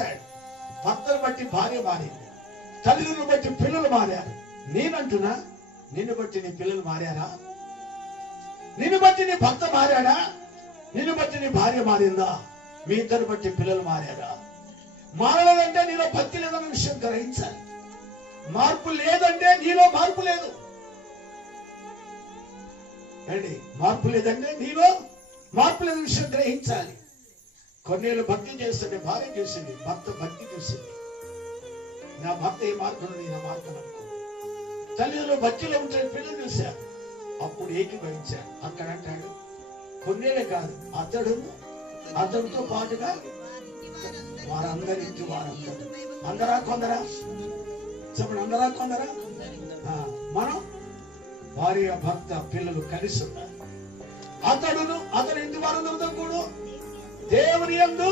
మారాడు. భర్తను బట్టి భార్య మారింది, తల్లిదండ్రులను బట్టి పిల్లలు మారారు. నేనంటున్నా, నిన్ను బట్టి నీ పిల్లలు మారారా? నిన్ను బట్టి నీ భర్త మారాడా? నిన్ను బట్టి నీ భార్య మారిందా? మీ ఇద్దరు బట్టి పిల్లలు మారారా? మారలేదంటే నీలో భక్తి లేదన్న విషయం గ్రహించాలి. మార్పు లేదంటే నీలో మార్పు లేదు. అండి, మార్పు లేదంటే నీలో మార్పు లేని విషయం గ్రహించాలి. కొన్నేళ్ళు భక్తి చేస్తుంటే భార్య చూసింది, భర్త భక్తి చూసింది. నా భర్త ఏ మార్గం, నేను ఆ మార్గం అనుకో. తల్లిదండ్రులు భక్తిలో ఉంటే పిల్లలు చూశారు, అప్పుడు ఏకీభవించారు. అక్కడ అంటాడు, కొన్నేళ్ళే కాదు, అతడితో పాటుగా వారందరింటి వారందరూ. అందరా కొందరా? చెప్పండి, అందరా కొందరా? మనం భార్య భర్త పిల్లలు కలిసి ఉన్నారు. అతని ఇంటి వారందరితో కూడా దేవుని యందు